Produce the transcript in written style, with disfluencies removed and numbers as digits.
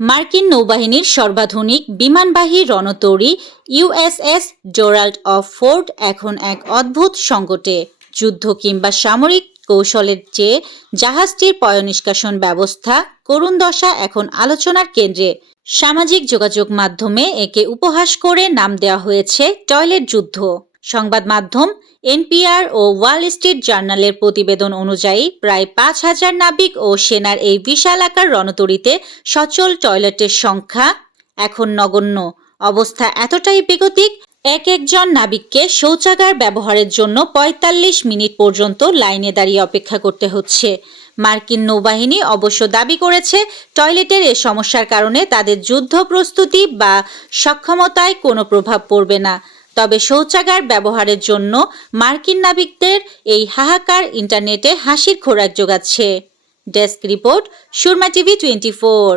মার্কিন নৌবাহিনীর সর্বাধুনিক বিমানবাহী রণতরী USS Gerald of Ford এখন এক অদ্ভুত সংকটে। যুদ্ধ কিংবা সামরিক কৌশলের চেয়ে জাহাজটির পয়ঃনিষ্কাশন ব্যবস্থা করুণ দশা এখন আলোচনার কেন্দ্রে। সামাজিক যোগাযোগ মাধ্যমে একে উপহাস করে নাম দেওয়া হয়েছে টয়লেট যুদ্ধ। সংবাদ মাধ্যম এনপিআর ও ওয়াল স্ট্রিট জার্নালের প্রতিবেদন অনুযায়ী প্রায় ৫,০০০ নাবিক ও সেনার এই বিশাল আকার রণতরীতে সচল টয়লেটের সংখ্যা এখন নগণ্য। অবস্থা এতটাই বেগতিক, একজন নাবিককে শৌচাগার ব্যবহারের জন্য ৪৫ মিনিট পর্যন্ত লাইনে দাঁড়িয়ে অপেক্ষা করতে হচ্ছে। মার্কিন নৌবাহিনী অবশ্য দাবি করেছে টয়লেটের এ সমস্যার কারণে তাদের যুদ্ধ প্রস্তুতি বা সক্ষমতায় কোনো প্রভাব পড়বে না। তবে শৌচাগার ব্যবহারের জন্য মার্কিন নাবিকদের এই হাহাকার ইন্টারনেটে হাসির খোরাক জোগাচ্ছে। Desk report, Surma TV 24।